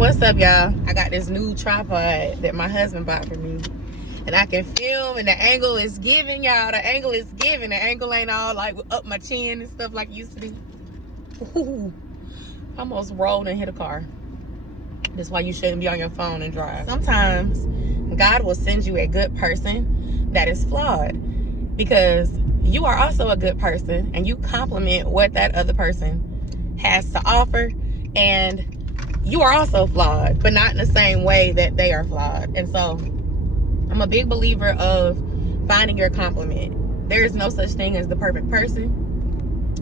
What's up, y'all? I got this new tripod that my husband bought for me, and I can film, and the angle is giving, y'all. The angle is giving. The angle ain't all like up my chin and stuff like it used to be. Ooh, almost rolled and hit a car. That's why you shouldn't be on your phone and drive. Sometimes God will send you a good person that is flawed, because you are also a good person and you complement what that other person has to offer, and you are also flawed, but not in the same way that they are flawed. And so I'm a big believer of finding your complement. There is no such thing as the perfect person,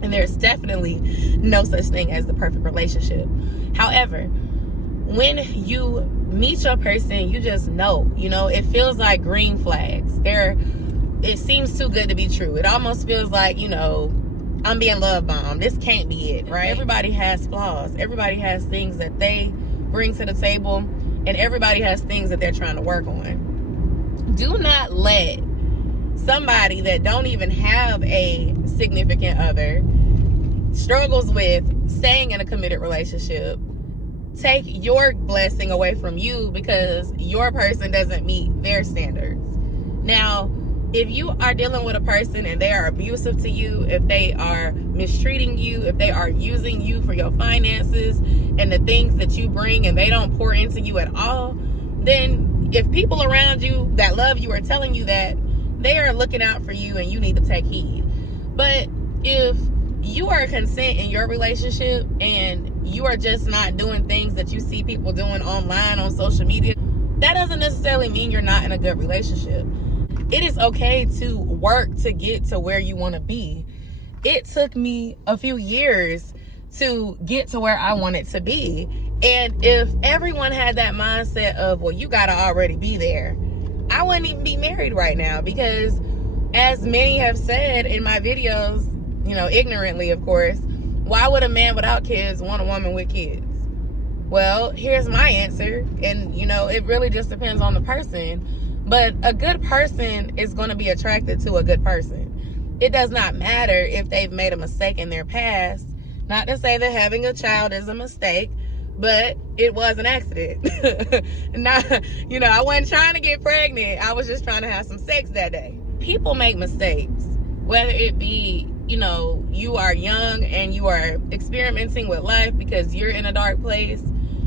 and there's definitely no such thing as the perfect relationship. However, when you meet your person, you just know, it feels like green flags. It seems too good to be true. It almost feels like, I'm being love bombed. This can't be it, right? Everybody has flaws. Everybody has things that they bring to the table, and everybody has things that they're trying to work on. Do not let somebody that don't even have a significant other, struggles with staying in a committed relationship, take your blessing away from you because your person doesn't meet their standards. Now, if you are dealing with a person and they are abusive to you, if they are mistreating you, if they are using you for your finances and the things that you bring, and they don't pour into you at all, then if people around you that love you are telling you that, they are looking out for you and you need to take heed. But if you are content in your relationship and you are just not doing things that you see people doing online on social media, that doesn't necessarily mean you're not in a good relationship. It is okay to work to get to where you want to be. It took me a few years to get to where I wanted to be. And if everyone had that mindset of, well, you got to already be there, I wouldn't even be married right now. Because as many have said in my videos, ignorantly, of course, why would a man without kids want a woman with kids? Well, here's my answer. And, it really just depends on the person. But a good person is going to be attracted to a good person. It does not matter if they've made a mistake in their past. Not to say that having a child is a mistake, but it was an accident. I wasn't trying to get pregnant. I was just trying to have some sex that day. People make mistakes, whether it be, you are young and you are experimenting with life because you're in a dark place.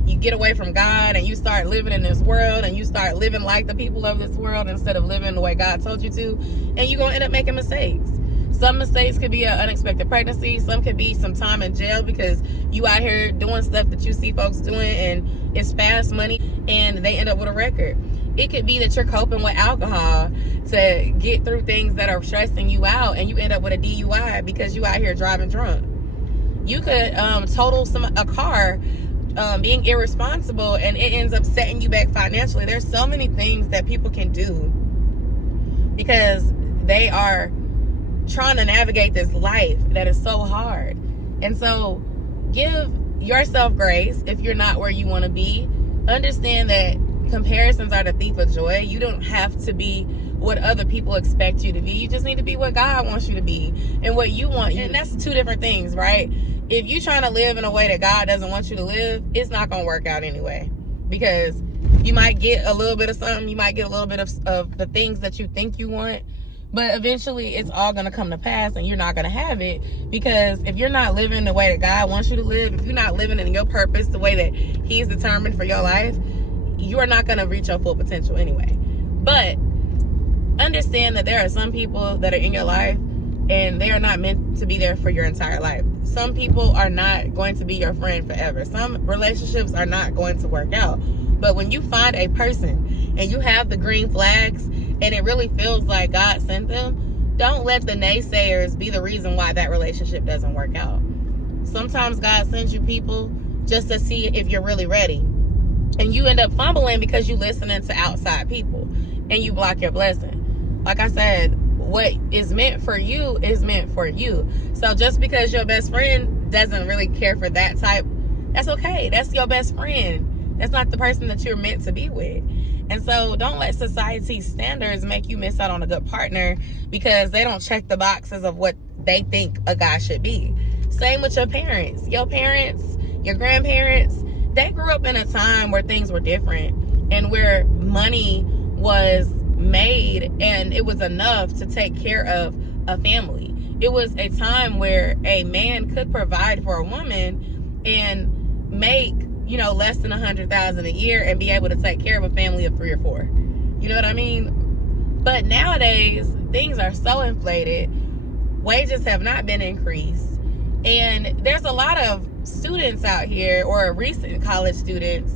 You get away from God and you start living in this world, and you start living like the people of this world instead of living the way God told you to, and you're going to end up making mistakes. Some mistakes could be an unexpected pregnancy. Some could be some time in jail because you out here doing stuff that you see folks doing and it's fast money and they end up with a record. It could be that you're coping with alcohol to get through things that are stressing you out, and you end up with a DUI because you out here driving drunk. You could total a car, being irresponsible, and it ends up setting you back financially. There's so many things that people can do because they are trying to navigate this life that is so hard. And so give yourself grace if you're not where you want to be. Understand that comparisons are the thief of joy. You don't have to be what other people expect you to be. You just need to be what God wants you to be and what you want. And that's two different things, right? If you're trying to live in a way that God doesn't want you to live, it's not going to work out anyway. Because you might get a little bit of something. You might get a little bit of the things that you think you want. But eventually, it's all going to come to pass, and you're not going to have it. Because if you're not living the way that God wants you to live, if you're not living in your purpose the way that He's determined for your life, you are not going to reach your full potential anyway. But understand that there are some people that are in your life, and they are not meant to be there for your entire life. Some people are not going to be your friend forever. Some relationships are not going to work out. But when you find a person and you have the green flags and it really feels like God sent them, don't let the naysayers be the reason why that relationship doesn't work out. Sometimes God sends you people just to see if you're really ready. And you end up fumbling because you listening to outside people and you block your blessing. Like I said, what is meant for you is meant for you. So just because your best friend doesn't really care for that type, that's okay. That's your best friend. That's not the person that you're meant to be with. And so don't let society's standards make you miss out on a good partner because they don't check the boxes of what they think a guy should be. Same with your parents. Your parents, your grandparents, they grew up in a time where things were different and where money was made and it was enough to take care of a family. It was a time where a man could provide for a woman and make, you know, less than $100,000 a year and be able to take care of a family of 3 or 4. You know what I mean? But nowadays, things are so inflated. Wages have not been increased. And there's a lot of students out here, or recent college students,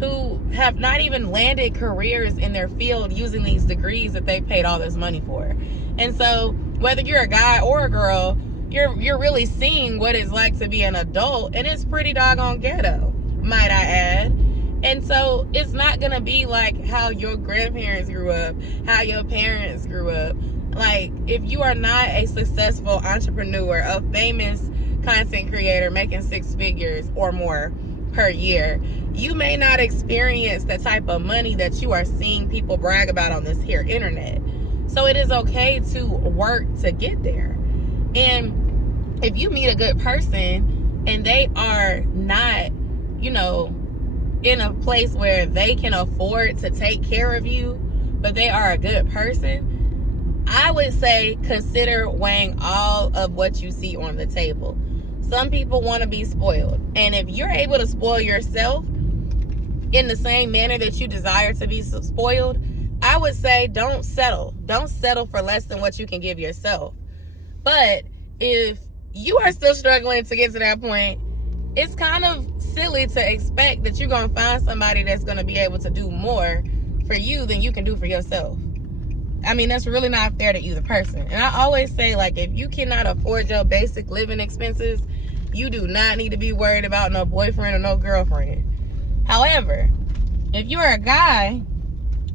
who have not even landed careers in their field using these degrees that they paid all this money for. And so whether you're a guy or a girl, you're really seeing what it's like to be an adult, and it's pretty doggone ghetto, might I add. And so it's not gonna be like how your grandparents grew up, how your parents grew up. Like, if you are not a successful entrepreneur, a famous content creator making 6 figures or more per year, you may not experience the type of money that you are seeing people brag about on this here internet. So it is okay to work to get there. And if you meet a good person and they are not, you know, in a place where they can afford to take care of you, but they are a good person, I would say consider weighing all of what you see on the table. Some people want to be spoiled. And if you're able to spoil yourself in the same manner that you desire to be spoiled, I would say don't settle. Don't settle for less than what you can give yourself. But if you are still struggling to get to that point, it's kind of silly to expect that you're going to find somebody that's going to be able to do more for you than you can do for yourself. I mean, that's really not fair to either person. And I always say, like, if you cannot afford your basic living expenses, you do not need to be worried about no boyfriend or no girlfriend. However, if you're a guy,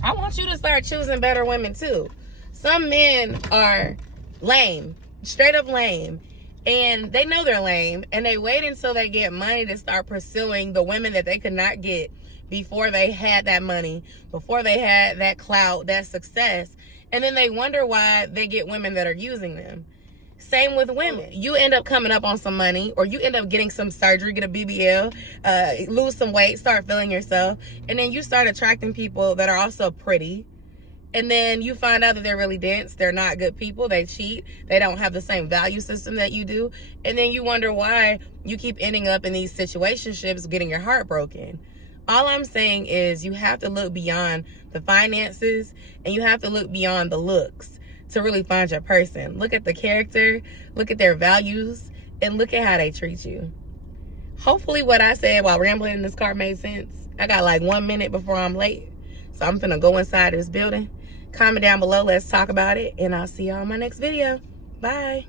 I want you to start choosing better women too. Some men are lame, straight up lame. And they know they're lame, and they wait until they get money to start pursuing the women that they could not get before they had that money, before they had that clout, that success. And then they wonder why they get women that are using them. Same with women. You end up coming up on some money, or you end up getting some surgery, get a BBL, lose some weight, start feeling yourself. And then you start attracting people that are also pretty. And then you find out that they're really dense. They're not good people. They cheat. They don't have the same value system that you do. And then you wonder why you keep ending up in these situationships, getting your heart broken. All I'm saying is you have to look beyond the finances, and you have to look beyond the looks to really find your person. Look at the character, look at their values, and look at how they treat you. Hopefully what I said while rambling in this car made sense. I got like 1 minute before I'm late. So I'm finna go inside this building. Comment down below, let's talk about it, and I'll see y'all in my next video. Bye.